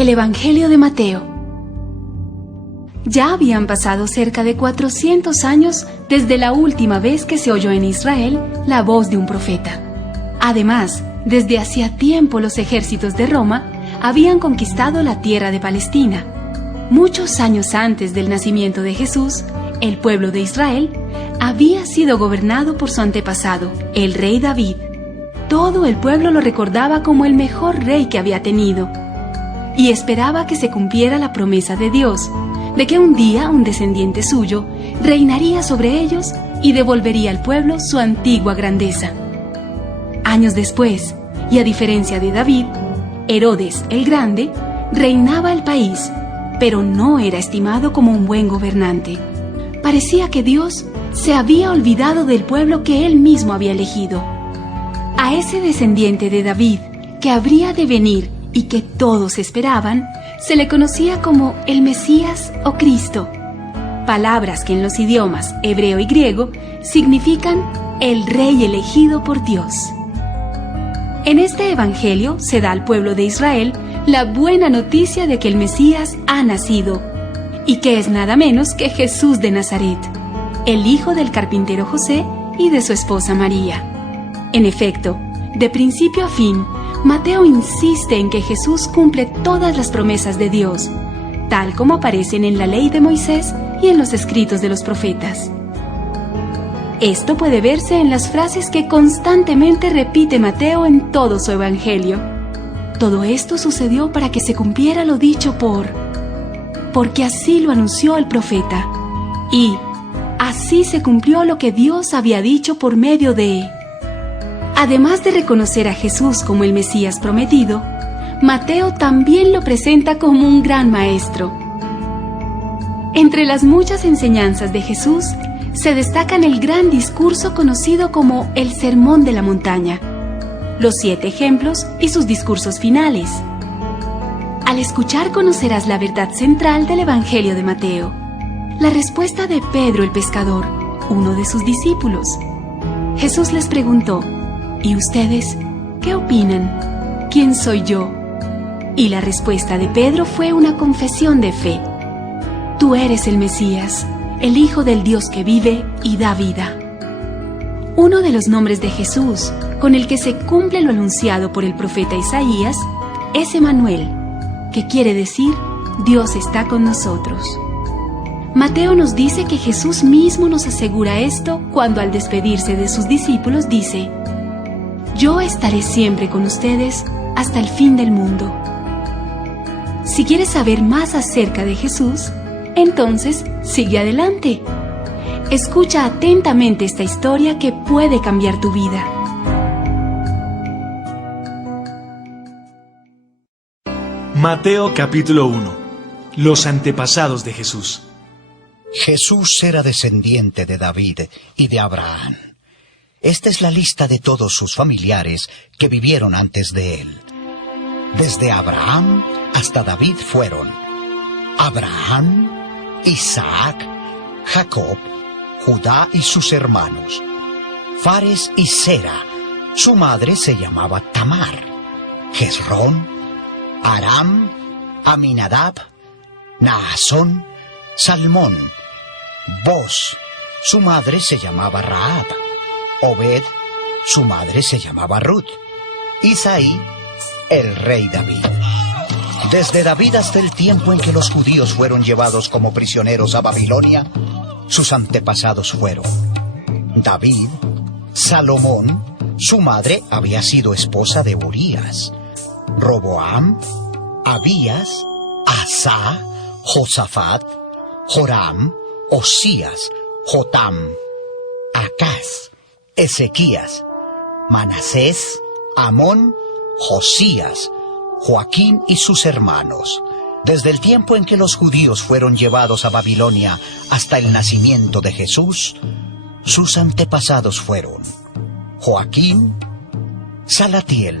El Evangelio de Mateo. Ya habían pasado cerca de 400 años desde la última vez que se oyó en Israel la voz de un profeta. Además, desde hacía tiempo los ejércitos de Roma habían conquistado la tierra de Palestina. Muchos años antes del nacimiento de Jesús, el pueblo de Israel había sido gobernado por su antepasado, el rey David. Todo el pueblo lo recordaba como el mejor rey que había tenido y esperaba que se cumpliera la promesa de Dios, de que un día un descendiente suyo reinaría sobre ellos y devolvería al pueblo su antigua grandeza. Años después, y a diferencia de David, Herodes el Grande reinaba el país, pero no era estimado como un buen gobernante. Parecía que Dios se había olvidado del pueblo que él mismo había elegido. A ese descendiente de David, que habría de venir y que todos esperaban, se le conocía como el Mesías o Cristo, palabras que en los idiomas hebreo y griego significan el Rey elegido por Dios. En este Evangelio se da al pueblo de Israel la buena noticia de que el Mesías ha nacido, y que es nada menos que Jesús de Nazaret, el hijo del carpintero José y de su esposa María. En efecto, de principio a fin, Mateo insiste en que Jesús cumple todas las promesas de Dios, tal como aparecen en la ley de Moisés y en los escritos de los profetas. Esto puede verse en las frases que constantemente repite Mateo en todo su evangelio. Todo esto sucedió para que se cumpliera lo dicho porque así lo anunció el profeta, y así se cumplió lo que Dios había dicho por medio de... Además de reconocer a Jesús como el Mesías prometido, Mateo también lo presenta como un gran maestro. Entre las muchas enseñanzas de Jesús, se destacan el gran discurso conocido como el Sermón de la Montaña, los 7 ejemplos y sus discursos finales. Al escuchar conocerás la verdad central del Evangelio de Mateo, la respuesta de Pedro el pescador, uno de sus discípulos. Jesús les preguntó: ¿y ustedes qué opinan? ¿Quién soy yo? Y la respuesta de Pedro fue una confesión de fe: tú eres el Mesías, el Hijo del Dios que vive y da vida. Uno de los nombres de Jesús, con el que se cumple lo anunciado por el profeta Isaías, es Emmanuel, que quiere decir Dios está con nosotros. Mateo nos dice que Jesús mismo nos asegura esto cuando al despedirse de sus discípulos dice: yo estaré siempre con ustedes hasta el fin del mundo. Si quieres saber más acerca de Jesús, entonces sigue adelante. Escucha atentamente esta historia que puede cambiar tu vida. Mateo capítulo 1. Los antepasados de Jesús. Jesús era descendiente de David y de Abraham. Esta es la lista de todos sus familiares que vivieron antes de él. Desde Abraham hasta David fueron Abraham, Isaac, Jacob, Judá y sus hermanos, Fares y Sera. Su madre se llamaba Tamar, Hezrón, Aram, Aminadab, Naasón, Salmón, Boz. Su madre se llamaba Rahab, Obed. Su madre se llamaba Ruth, Isaí, el rey David. Desde David hasta el tiempo en que los judíos fueron llevados como prisioneros a Babilonia, sus antepasados fueron David, Salomón. Su madre había sido esposa de Urías, Roboam, Abías, Asa, Josafat, Joram, Osías, Jotam, Acaz, Ezequías, Manasés, Amón, Josías, Joaquín y sus hermanos. Desde el tiempo en que los judíos fueron llevados a Babilonia hasta el nacimiento de Jesús, sus antepasados fueron Joaquín, Salatiel,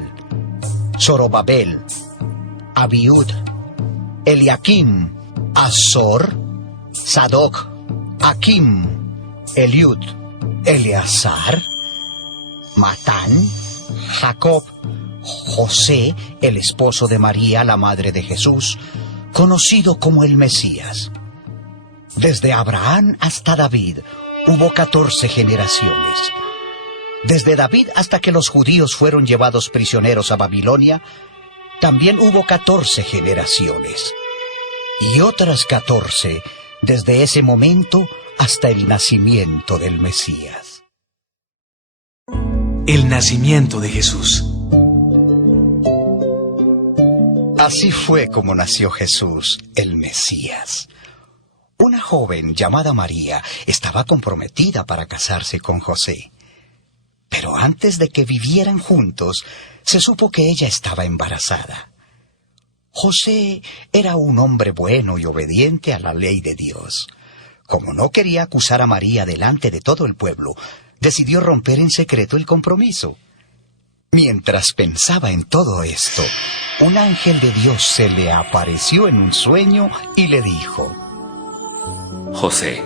Zorobabel, Abiud, Eliakim, Azor, Sadoc, Akim, Eliud, Eleazar, Matán, Jacob, José, el esposo de María, la madre de Jesús, conocido como el Mesías. Desde Abraham hasta David hubo 14 generaciones. Desde David hasta que los judíos fueron llevados prisioneros a Babilonia, también hubo 14 generaciones. Y otras 14 desde ese momento hasta el nacimiento del Mesías. El nacimiento de Jesús. Así fue como nació Jesús, el Mesías. Una joven llamada María estaba comprometida para casarse con José. Pero antes de que vivieran juntos, se supo que ella estaba embarazada. José era un hombre bueno y obediente a la ley de Dios. Como no quería acusar a María delante de todo el pueblo, decidió romper en secreto el compromiso. Mientras pensaba en todo esto, un ángel de Dios se le apareció en un sueño y le dijo: José,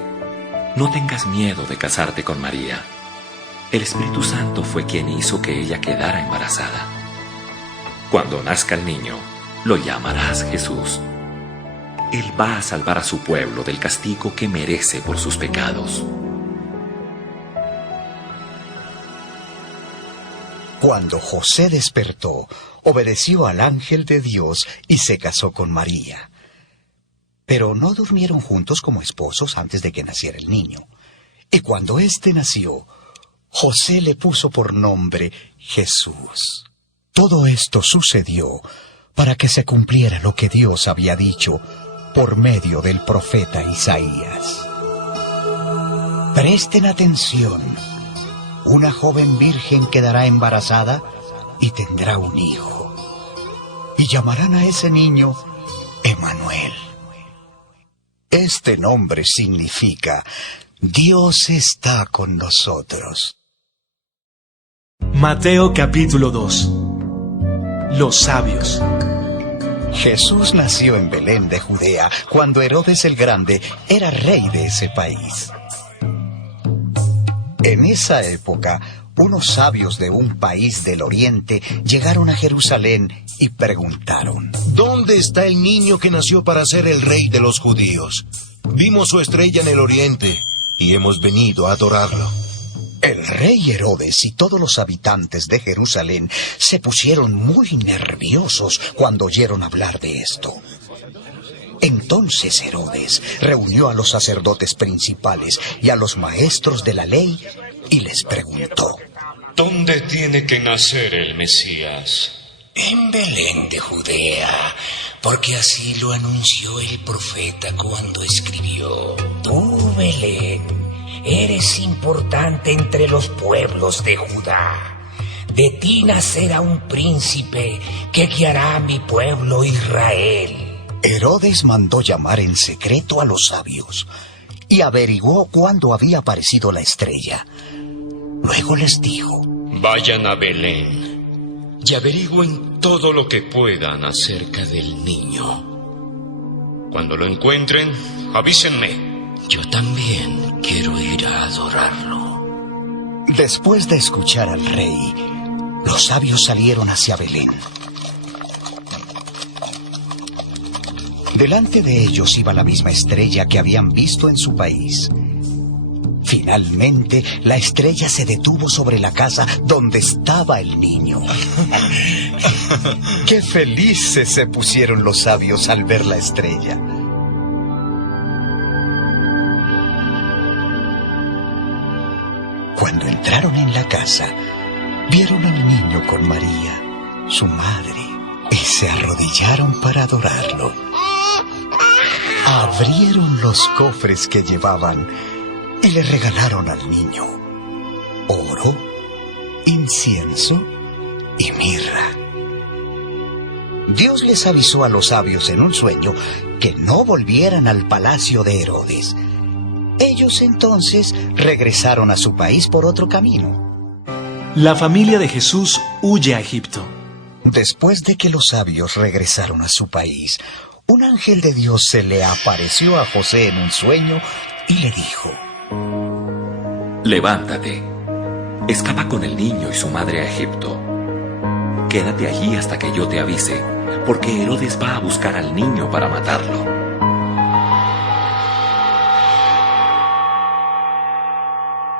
no tengas miedo de casarte con María. El Espíritu Santo fue quien hizo que ella quedara embarazada. Cuando nazca el niño, lo llamarás Jesús. Él va a salvar a su pueblo del castigo que merece por sus pecados. Cuando José despertó, obedeció al ángel de Dios y se casó con María. Pero no durmieron juntos como esposos antes de que naciera el niño. Y cuando éste nació, José le puso por nombre Jesús. Todo esto sucedió para que se cumpliera lo que Dios había dicho por medio del profeta Isaías. Presten atención. Una joven virgen quedará embarazada y tendrá un hijo. Y llamarán a ese niño Emmanuel. Este nombre significa Dios está con nosotros. Mateo capítulo 2. Los sabios. Jesús nació en Belén de Judea cuando Herodes el Grande era rey de ese país. En esa época, unos sabios de un país del oriente llegaron a Jerusalén y preguntaron: ¿Dónde está el niño que nació para ser el rey de los judíos? Vimos su estrella en el oriente y hemos venido a adorarlo. El rey Herodes y todos los habitantes de Jerusalén se pusieron muy nerviosos cuando oyeron hablar de esto. Entonces Herodes reunió a los sacerdotes principales y a los maestros de la ley y les preguntó: ¿Dónde tiene que nacer el Mesías? En Belén de Judea, porque así lo anunció el profeta cuando escribió: Tú, Belén, eres importante entre los pueblos de Judá. De ti nacerá un príncipe que guiará a mi pueblo Israel. Herodes mandó llamar en secreto a los sabios y averiguó cuándo había aparecido la estrella. Luego les dijo: Vayan a Belén y averigüen todo lo que puedan acerca del niño. Cuando lo encuentren, avísenme. Yo también quiero ir a adorarlo. Después de escuchar al rey, los sabios salieron hacia Belén. Delante de ellos iba la misma estrella que habían visto en su país. Finalmente, la estrella se detuvo sobre la casa donde estaba el niño. ¡Qué felices se pusieron los sabios al ver la estrella! Cuando entraron en la casa, vieron al niño con María, su madre, y se arrodillaron para adorarlo. Abrieron los cofres que llevaban y le regalaron al niño oro, incienso y mirra. Dios les avisó a los sabios en un sueño que no volvieran al palacio de Herodes. Ellos entonces regresaron a su país por otro camino. La familia de Jesús huye a Egipto. Después de que los sabios regresaron a su país, un ángel de Dios se le apareció a José en un sueño y le dijo: Levántate, escapa con el niño y su madre a Egipto. Quédate allí hasta que yo te avise, porque Herodes va a buscar al niño para matarlo.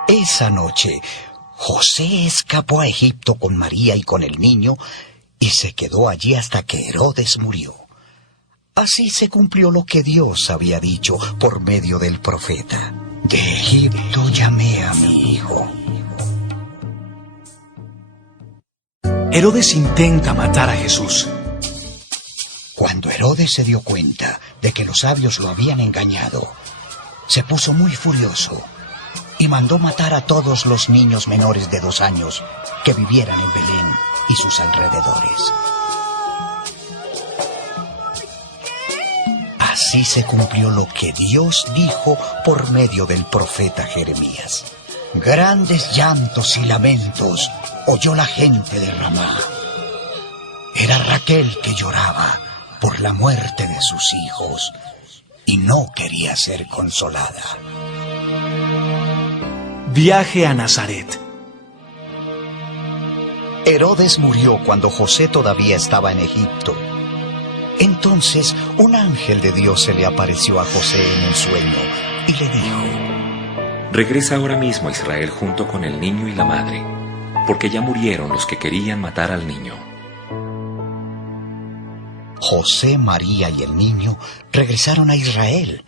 Esa noche, José escapó a Egipto con María y con el niño y se quedó allí hasta que Herodes murió. Así se cumplió lo que Dios había dicho por medio del profeta. De Egipto llamé a mi hijo. Herodes intenta matar a Jesús. Cuando Herodes se dio cuenta de que los sabios lo habían engañado, se puso muy furioso y mandó matar a todos los niños menores de 2 años que vivieran en Belén y sus alrededores. Así se cumplió lo que Dios dijo por medio del profeta Jeremías. Grandes llantos y lamentos oyó la gente de Ramá. Era Raquel que lloraba por la muerte de sus hijos y no quería ser consolada. Viaje a Nazaret. Herodes murió cuando José todavía estaba en Egipto. Entonces un ángel de Dios se le apareció a José en un sueño y le dijo: Regresa ahora mismo a Israel junto con el niño y la madre, porque ya murieron los que querían matar al niño. José, María y el niño regresaron a Israel.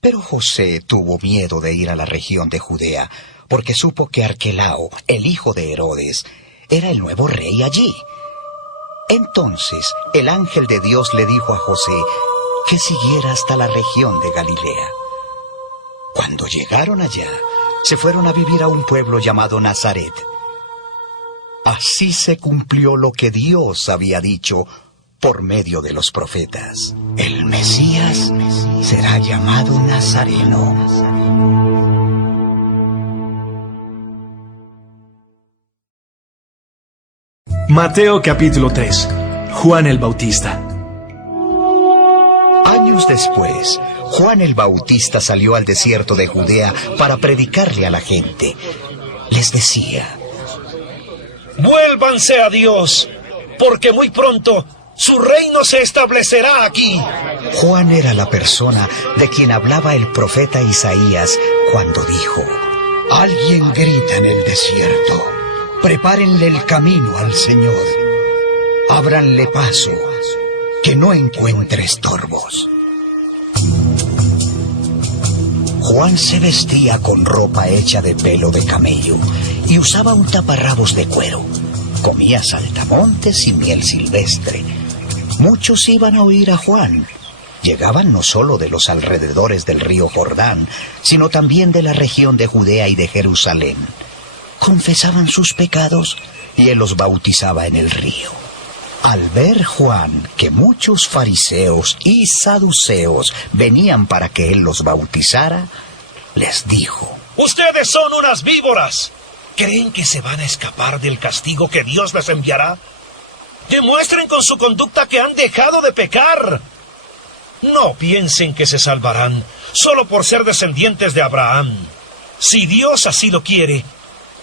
Pero José tuvo miedo de ir a la región de Judea, porque supo que Arquelao, el hijo de Herodes, era el nuevo rey allí. Entonces el ángel de Dios le dijo a José que siguiera hasta la región de Galilea. Cuando llegaron allá, se fueron a vivir a un pueblo llamado Nazaret. Así se cumplió lo que Dios había dicho por medio de los profetas. El Mesías será llamado Nazareno. Mateo capítulo 3. Juan el Bautista. Años después, Juan el Bautista salió al desierto de Judea para predicarle a la gente. Les decía: Vuélvanse a Dios, porque muy pronto su reino se establecerá aquí. Juan era la persona de quien hablaba el profeta Isaías cuando dijo: Alguien grita en el desierto, prepárenle el camino al Señor, ábranle paso, que no encuentre estorbos. Juan se vestía con ropa hecha de pelo de camello y usaba un taparrabos de cuero. Comía saltamontes y miel silvestre. Muchos iban a oír a Juan. Llegaban no solo de los alrededores del río Jordán, sino también de la región de Judea y de Jerusalén. Confesaban sus pecados y él los bautizaba en el río. Al ver Juan que muchos fariseos y saduceos venían para que él los bautizara, les dijo: Ustedes son unas víboras. ¿Creen que se van a escapar del castigo que Dios les enviará? Demuestren con su conducta que han dejado de pecar. No piensen que se salvarán solo por ser descendientes de Abraham. Si Dios así lo quiere,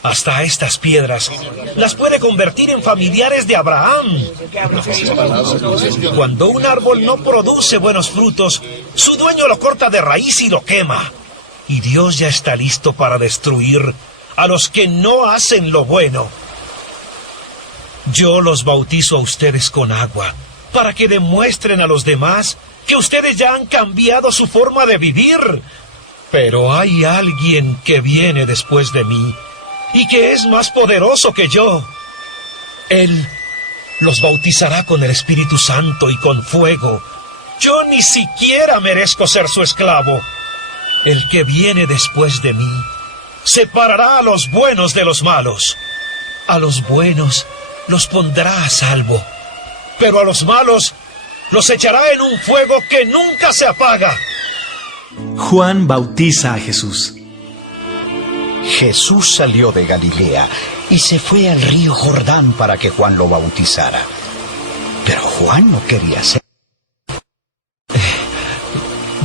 hasta estas piedras las puede convertir en familiares de Abraham. Cuando un árbol no produce buenos frutos, su dueño lo corta de raíz y lo quema. Y Dios ya está listo para destruir a los que no hacen lo bueno. Yo los bautizo a ustedes con agua, para que demuestren a los demás que ustedes ya han cambiado su forma de vivir. Pero hay alguien que viene después de mí, y que es más poderoso que yo. Él los bautizará con el Espíritu Santo y con fuego. Yo ni siquiera merezco ser su esclavo. El que viene después de mí separará a los buenos de los malos. A los buenos los pondrá a salvo, pero a los malos los echará en un fuego que nunca se apaga. Juan bautiza a Jesús. Jesús salió de Galilea y se fue al río Jordán para que Juan lo bautizara. Pero Juan no quería hacer.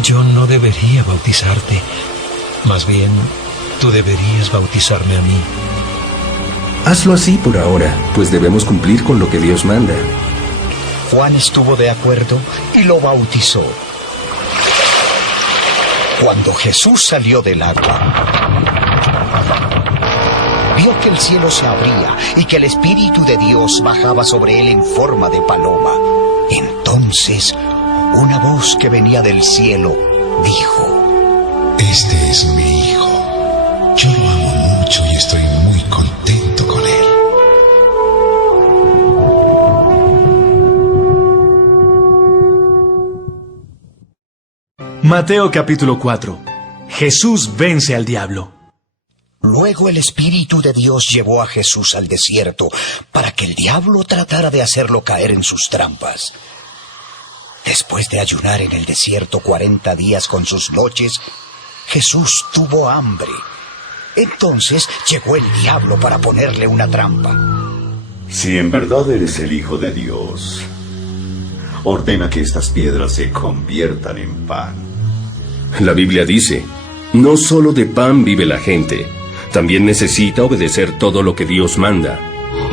Yo no debería bautizarte. Más bien, tú deberías bautizarme a mí. Hazlo así por ahora, pues debemos cumplir con lo que Dios manda. Juan estuvo de acuerdo y lo bautizó. Cuando Jesús salió del agua, vio que el cielo se abría y que el Espíritu de Dios bajaba sobre él en forma de paloma. Entonces, una voz que venía del cielo dijo: Este es mi hijo. Yo lo amo mucho y estoy muy contento con él. Mateo capítulo 4. Jesús vence al diablo. Luego el Espíritu de Dios llevó a Jesús al desierto para que el diablo tratara de hacerlo caer en sus trampas. Después de ayunar en el desierto 40 días con sus noches, Jesús tuvo hambre. Entonces llegó el diablo para ponerle una trampa. Si en verdad eres el Hijo de Dios, ordena que estas piedras se conviertan en pan. La Biblia dice, no solo de pan vive la gente, también necesita obedecer todo lo que Dios manda.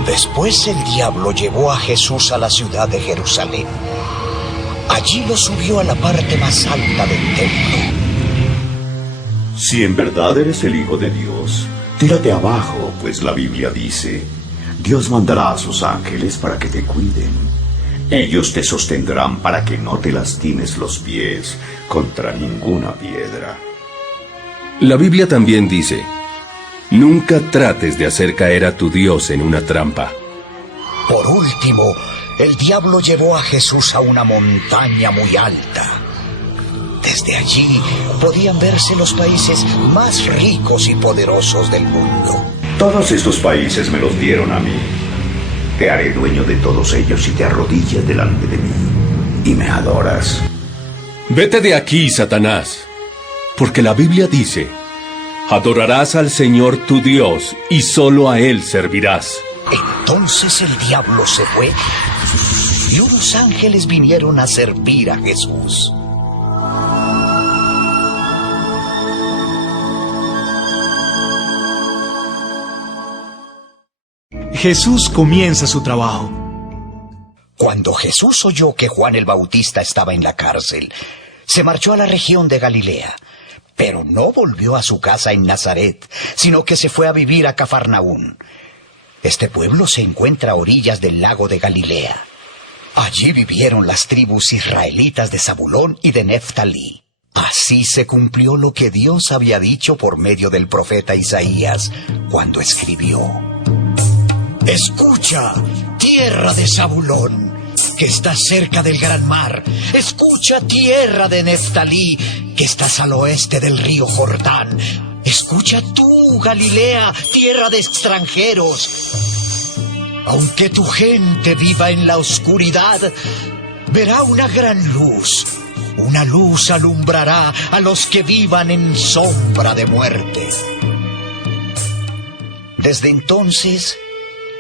Después el diablo llevó a Jesús a la ciudad de Jerusalén. Allí lo subió a la parte más alta del templo. Si en verdad eres el Hijo de Dios, tírate abajo, pues la Biblia dice, Dios mandará a sus ángeles para que te cuiden. Ellos te sostendrán para que no te lastimes los pies contra ninguna piedra. La Biblia también dice, nunca trates de hacer caer a tu Dios en una trampa. Por último, el diablo llevó a Jesús a una montaña muy alta. Desde allí podían verse los países más ricos y poderosos del mundo. Todos estos países me los dieron a mí. Te haré dueño de todos ellos si te arrodillas delante de mí y me adoras. Vete de aquí, Satanás, porque la Biblia dice, adorarás al Señor tu Dios y solo a Él servirás. Entonces el diablo se fue y unos ángeles vinieron a servir a Jesús. Jesús comienza su trabajo. Cuando Jesús oyó que Juan el Bautista estaba en la cárcel, se marchó a la región de Galilea, pero no volvió a su casa en Nazaret, sino que se fue a vivir a Cafarnaún. Este pueblo se encuentra a orillas del lago de Galilea. Allí vivieron las tribus israelitas de Zabulón y de Neftalí. Así se cumplió lo que Dios había dicho por medio del profeta Isaías, cuando escribió: Escucha, tierra de Zabulón, que estás cerca del gran mar. Escucha, tierra de Neftalí, que estás al oeste del río Jordán. Escucha tú, Galilea, tierra de extranjeros. Aunque tu gente viva en la oscuridad, verá una gran luz. Una luz alumbrará a los que vivan en sombra de muerte. Desde entonces,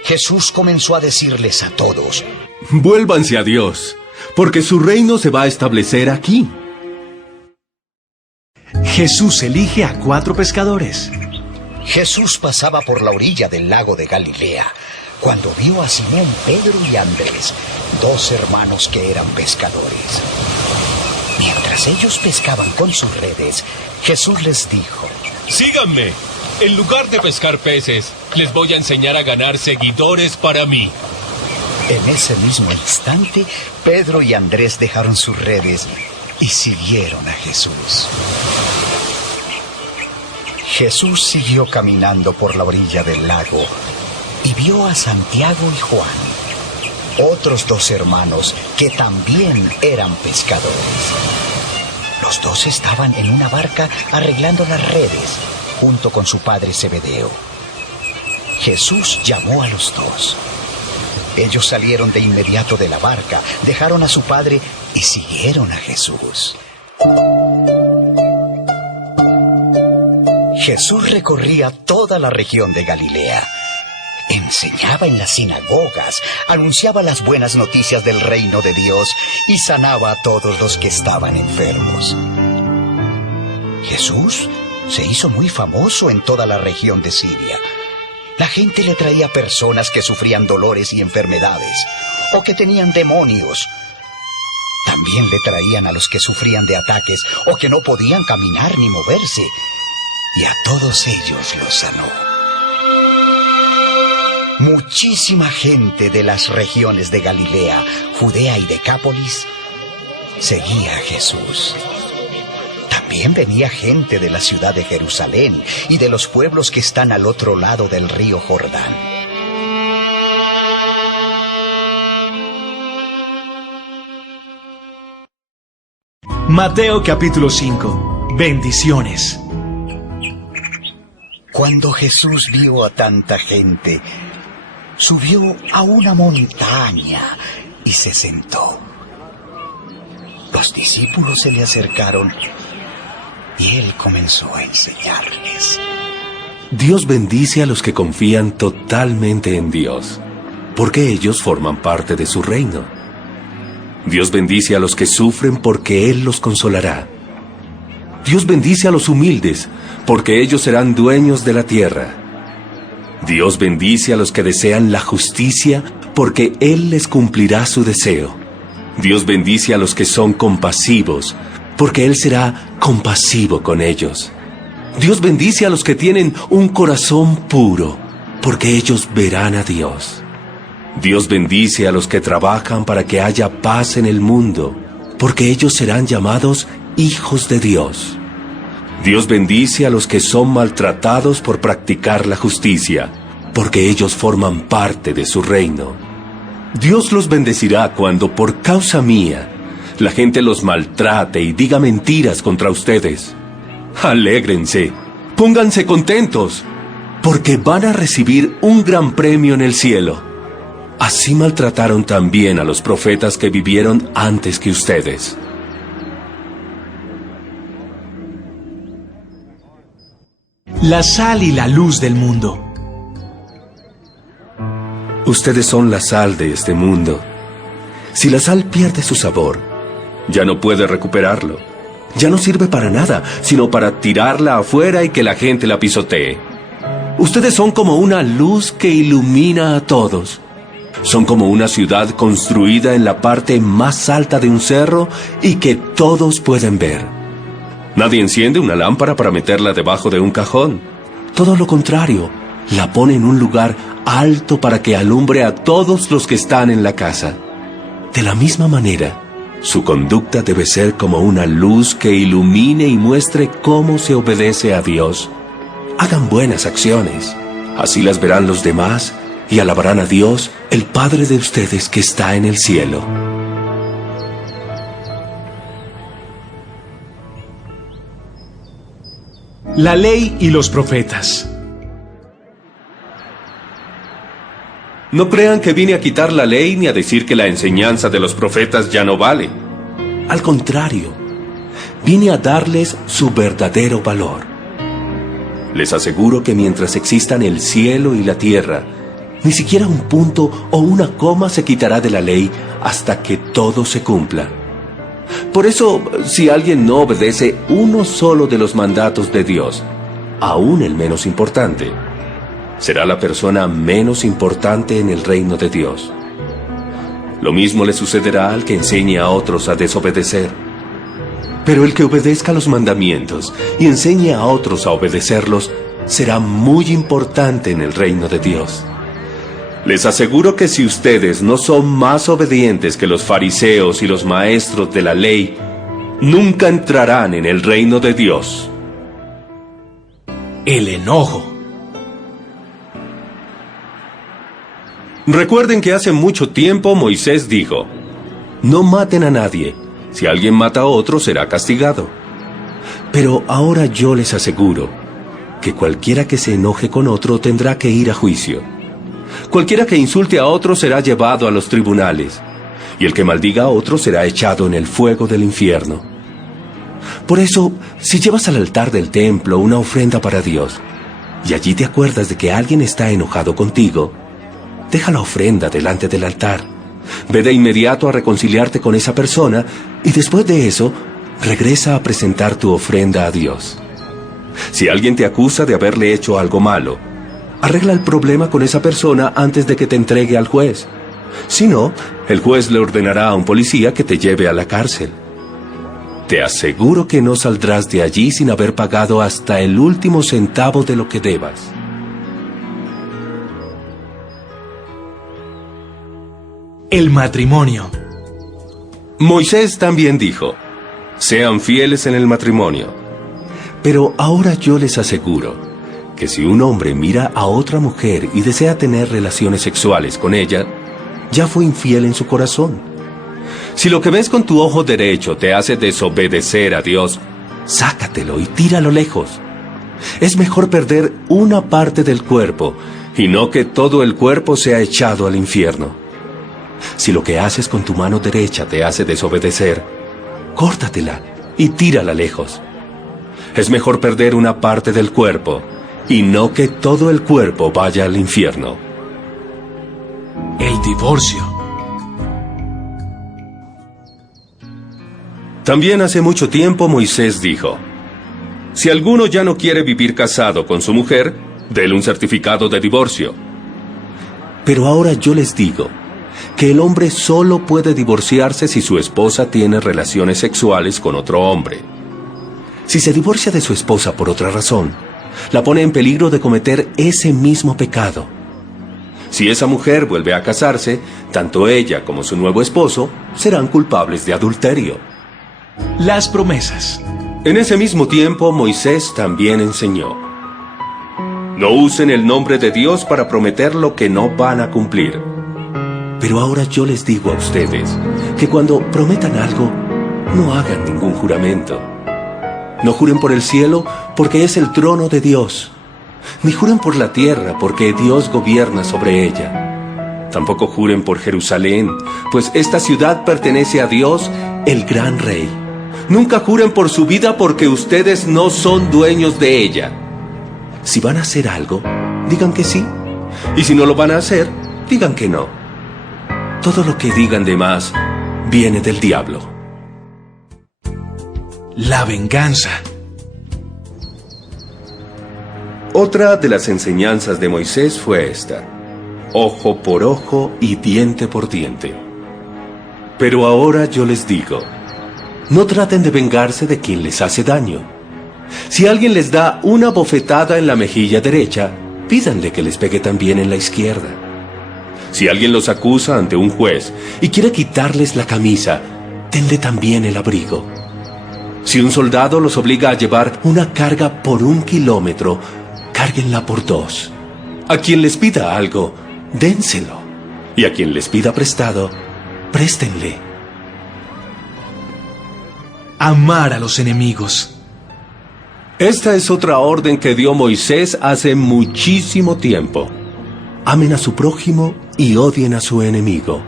Jesús comenzó a decirles a todos: vuélvanse a Dios, porque su reino se va a establecer aquí. Jesús elige a 4 pescadores. Jesús pasaba por la orilla del lago de Galilea, cuando vio a Simón, Pedro y Andrés, 2 hermanos que eran pescadores. Mientras ellos pescaban con sus redes, Jesús les dijo: síganme. En lugar de pescar peces, les voy a enseñar a ganar seguidores para mí. En ese mismo instante, Pedro y Andrés dejaron sus redes y siguieron a Jesús. Jesús siguió caminando por la orilla del lago y vio a Santiago y Juan, otros 2 hermanos que también eran pescadores. Los 2 estaban en una barca arreglando las redes, junto con su padre Zebedeo. Jesús llamó a los 2. Ellos salieron de inmediato de la barca, dejaron a su padre y siguieron a Jesús. Jesús recorría toda la región de Galilea. Enseñaba en las sinagogas, anunciaba las buenas noticias del reino de Dios y sanaba a todos los que estaban enfermos. Jesús se hizo muy famoso en toda la región de Siria. La gente le traía personas que sufrían dolores y enfermedades, o que tenían demonios. También le traían a los que sufrían de ataques, o que no podían caminar ni moverse, y a todos ellos los sanó. Muchísima gente de las regiones de Galilea, Judea y Decápolis seguía a Jesús. También venía gente de la ciudad de Jerusalén y de los pueblos que están al otro lado del río Jordán. Mateo capítulo 5. Bendiciones. Cuando Jesús vio a tanta gente, subió a una montaña y se sentó. Los discípulos se le acercaron y él comenzó a enseñarles. Dios bendice a los que confían totalmente en Dios, porque ellos forman parte de su reino. Dios bendice a los que sufren porque Él los consolará. Dios bendice a los humildes, porque ellos serán dueños de la tierra. Dios bendice a los que desean la justicia, porque Él les cumplirá su deseo. Dios bendice a los que son compasivos, porque Él será compasivo con ellos. Dios bendice a los que tienen un corazón puro, porque ellos verán a Dios. Dios bendice a los que trabajan para que haya paz en el mundo, porque ellos serán llamados hijos de Dios. Dios bendice a los que son maltratados por practicar la justicia, porque ellos forman parte de su reino. Dios los bendecirá cuando por causa mía la gente los maltrate y diga mentiras contra ustedes. Alégrense, pónganse contentos, porque van a recibir un gran premio en el cielo. Así maltrataron también a los profetas que vivieron antes que ustedes. La sal y la luz del mundo. Ustedes son la sal de este mundo. Si la sal pierde su sabor, ya no puede recuperarlo. Ya no sirve para nada, sino para tirarla afuera y que la gente la pisotee. Ustedes son como una luz que ilumina a todos. Son como una ciudad construida en la parte más alta de un cerro y que todos pueden ver. Nadie enciende una lámpara para meterla debajo de un cajón. Todo lo contrario, la pone en un lugar alto para que alumbre a todos los que están en la casa. De la misma manera, su conducta debe ser como una luz que ilumine y muestre cómo se obedece a Dios. Hagan buenas acciones, así las verán los demás y alabarán a Dios, el Padre de ustedes que está en el cielo. La ley y los profetas. No crean que vine a quitar la ley ni a decir que la enseñanza de los profetas ya no vale. Al contrario, vine a darles su verdadero valor. Les aseguro que mientras existan el cielo y la tierra, ni siquiera un punto o una coma se quitará de la ley hasta que todo se cumpla. Por eso, si alguien no obedece uno solo de los mandatos de Dios, aún el menos importante, será la persona menos importante en el reino de Dios. Lo mismo le sucederá al que enseñe a otros a desobedecer. Pero el que obedezca los mandamientos y enseñe a otros a obedecerlos, será muy importante en el reino de Dios. Les aseguro que si ustedes no son más obedientes que los fariseos y los maestros de la ley, nunca entrarán en el reino de Dios. El enojo. Recuerden que hace mucho tiempo Moisés dijo: no maten a nadie. Si alguien mata a otro, será castigado. Pero ahora yo les aseguro que cualquiera que se enoje con otro tendrá que ir a juicio. Cualquiera que insulte a otro será llevado a los tribunales, y el que maldiga a otro será echado en el fuego del infierno. Por eso, si llevas al altar del templo una ofrenda para Dios, y allí te acuerdas de que alguien está enojado contigo, deja la ofrenda delante del altar. Ve de inmediato a reconciliarte con esa persona y después de eso, regresa a presentar tu ofrenda a Dios. Si alguien te acusa de haberle hecho algo malo, arregla el problema con esa persona antes de que te entregue al juez. Si no, el juez le ordenará a un policía que te lleve a la cárcel. Te aseguro que no saldrás de allí sin haber pagado hasta el último centavo de lo que debas. El matrimonio. Moisés también dijo: sean fieles en el matrimonio. Pero ahora yo les aseguro que si un hombre mira a otra mujer y desea tener relaciones sexuales con ella, ya fue infiel en su corazón. Si lo que ves con tu ojo derecho te hace desobedecer a Dios, sácatelo y tíralo lejos. Es mejor perder una parte del cuerpo y no que todo el cuerpo sea echado al infierno. Si lo que haces con tu mano derecha te hace desobedecer, córtatela y tírala lejos. Es mejor perder una parte del cuerpo y no que todo el cuerpo vaya al infierno. El divorcio. También hace mucho tiempo Moisés dijo: si alguno ya no quiere vivir casado con su mujer, déle un certificado de divorcio. Pero ahora yo les digo que el hombre solo puede divorciarse si su esposa tiene relaciones sexuales con otro hombre. Si se divorcia de su esposa por otra razón, la pone en peligro de cometer ese mismo pecado. Si esa mujer vuelve a casarse, tanto ella como su nuevo esposo serán culpables de adulterio. Las promesas. En ese mismo tiempo, Moisés también enseñó: no usen el nombre de Dios para prometer lo que no van a cumplir. Pero ahora yo les digo a ustedes que cuando prometan algo, no hagan ningún juramento. No juren por el cielo, porque es el trono de Dios. Ni juren por la tierra, porque Dios gobierna sobre ella. Tampoco juren por Jerusalén, pues esta ciudad pertenece a Dios, el gran Rey. Nunca juren por su vida, porque ustedes no son dueños de ella. Si van a hacer algo, digan que sí. Y si no lo van a hacer, digan que no. Todo lo que digan de más viene del diablo. La venganza. Otra de las enseñanzas de Moisés fue esta: ojo por ojo y diente por diente. Pero ahora yo les digo, no traten de vengarse de quien les hace daño. Si alguien les da una bofetada en la mejilla derecha, pídanle que les pegue también en la izquierda. Si alguien los acusa ante un juez y quiere quitarles la camisa, denle también el abrigo. Si un soldado los obliga a llevar una carga por 1 kilómetro, cárguenla por 2. A quien les pida algo, dénselo. Y a quien les pida prestado, préstenle. Amar a los enemigos. Esta es otra orden que dio Moisés hace muchísimo tiempo. Amen a su prójimo y odien a su enemigo.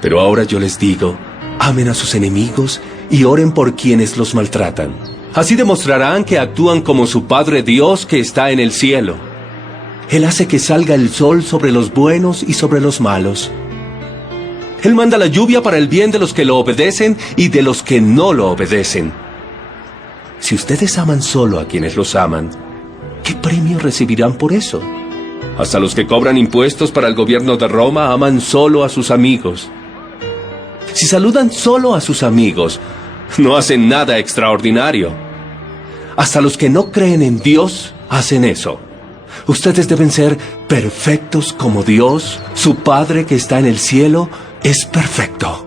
Pero ahora yo les digo, amen a sus enemigos y oren por quienes los maltratan. Así demostrarán que actúan como su Padre Dios que está en el cielo. Él hace que salga el sol sobre los buenos y sobre los malos. Él manda la lluvia para el bien de los que lo obedecen y de los que no lo obedecen. Si ustedes aman solo a quienes los aman, ¿qué premio recibirán por eso? Hasta los que cobran impuestos para el gobierno de Roma aman solo a sus amigos. Si saludan solo a sus amigos, no hacen nada extraordinario. Hasta los que no creen en Dios hacen eso. Ustedes deben ser perfectos como Dios, su Padre que está en el cielo, es perfecto.